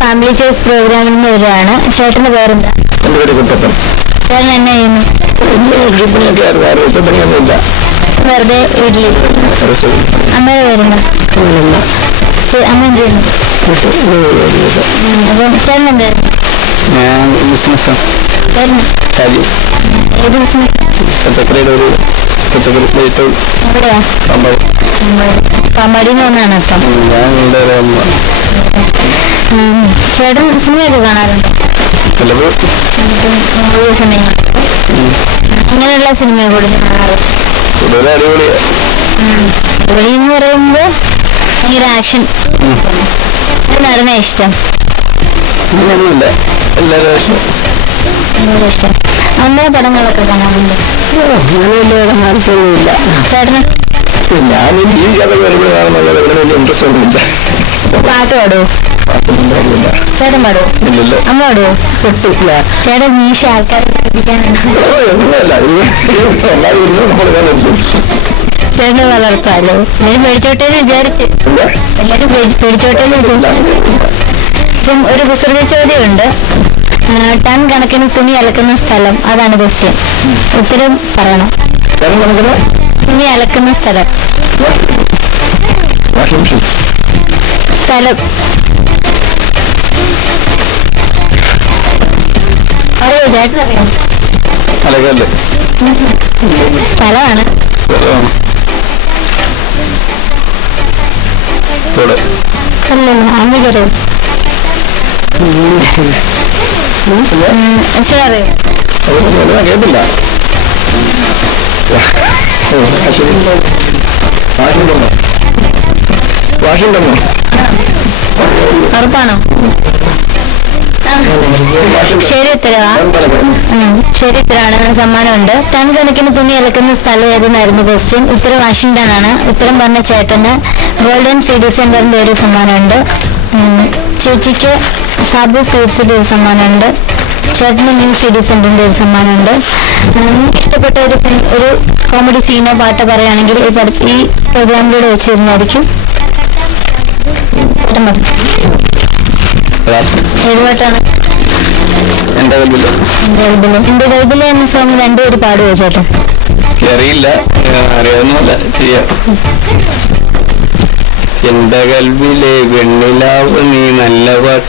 Family choice പ്രോഗ്രാമിൽ നിന്ന് വരുവാണ്. ചേട്ടന്റെ പേരെന്താ? ചേട്ടൻ എന്നെ ചെയ്യുന്നു? വെറുതെ വീട്ടിൽ അമ്മ വരുന്നു അമ്മ എന്ത് ചെയ്യുന്നു? അപ്പം ചേട്ടൻ എന്താ ഞാൻ കാര്യം. ഏത് ബിസിനസ് പച്ചക്കറിയുടെ ഒരു പച്ചക്കറി പ്ലേറ്റ്. എവിടെയാ സംഭവം പമ്പടിന്ന് വന്നാണ് അർത്ഥം. ചേട്ടൻ സിനിമയൊക്കെ കാണാറുണ്ട്? സിനിമ കൂടുതൽ കാണാറ്. കൂടുതൽ ഇവിടെ എന്ന് പറയുമ്പോൾ ഭയങ്കര ആക്ഷൻ. നടന്ന ഇഷ്ടം. ഇഷ്ടം. അമ്മയെ പടങ്ങളൊക്കെ കാണാറുണ്ട്? അങ്ങനെ കാണിച്ചൊന്നുമില്ല. ചേട്ടന് ഞാൻ ഈ കഥ വരുമ്പോഴാണെന്നുള്ളത് ഇവിടെ വലിയ ഇൻട്രസ്റ്റ് ഒന്നുമില്ല പാട്ട് പാടുവോ പാട്ടൊന്നും പാടില്ല ചേട്ടൻ പാടുവോ ഇല്ലല്ലോ. അമ്മ പാടുവോ ചേട്ടൻ മീശ ആൾക്കാരെ പഠിപ്പിക്കാനുണ്ട് ഒന്നുമല്ല അല്ലാതെ ഇരുന്ന് നമ്മൾ കാണുന്നു ചേട്ടനെ വളർത്താലോ? പേടിച്ചോട്ടെ എന്ന് വിചാരിച്ച്. പേടിച്ചോട്ടെ എന്ന് വിചാരിച്ചു. ഇപ്പം ഒരു പുസ്തക ചോദ്യമുണ്ട്. ടൺ കണക്കിന് തുണി അലക്കുന്ന സ്ഥലം അതാണ് ക്വസ്റ്റ്യൻ. ഉത്തരം പറയണം. തുണി അലക്കുന്ന സ്ഥലം സ്ഥലം അറിയോ ചേട്ടനറിയാം അലകല്ലേ സ്ഥലമാണ് സ്ഥലമാണ് തോട് അല്ലല്ലോ അമ്മയ്ക്കറിയോ അറിയോ കേട്ടില്ല ഉറപ്പാണോ? ശരി ഉത്തരവാ. ശരി സമ്മാനമുണ്ട്. ടൺ കണക്കിന് തുണി അലക്കുന്ന സ്ഥലം ഏതെന്നായിരുന്നു ക്വസ്റ്റ്യൻ ഉത്തരം വാഷിംഗ്ടൺ ആണ് ഉത്തരം പറഞ്ഞ ചേട്ടന് ഗോൾഡൻ ഫ്രീ സെന്ററിന്റെ ഒരു സമ്മാനമുണ്ട്. ചേച്ചിക്ക് സാബു ഫേസിന്റെ ഒരു സമ്മാനമുണ്ട്. ചേട്ടന് ന്യൂ സി സെന്ററിന്റെ ഒരു സമ്മാനമുണ്ട്. ഇഷ്ടപ്പെട്ട ഒരു ഒരു കോമഡി സീനോ പാട്ടോ പറയുകയാണെങ്കിൽ ഈ പട- ഈ പ്രോഗ്രാമിലൂടെ വെച്ച് തരുന്നതായിരിക്കും ചേട്ടൻ പറഞ്ഞു? ഏത് പാട്ടാണ്? എന്റെ എന്ന സോങ് രണ്ടുപേര് പാടുവോ ചേട്ടൻ അറിയില്ല. അറിയാവുന്നില്ല ചെയ്യാം. എന്റെ കൽവിലെ വെണ്ണിലാവ് നീ നല്ല പാട്ട്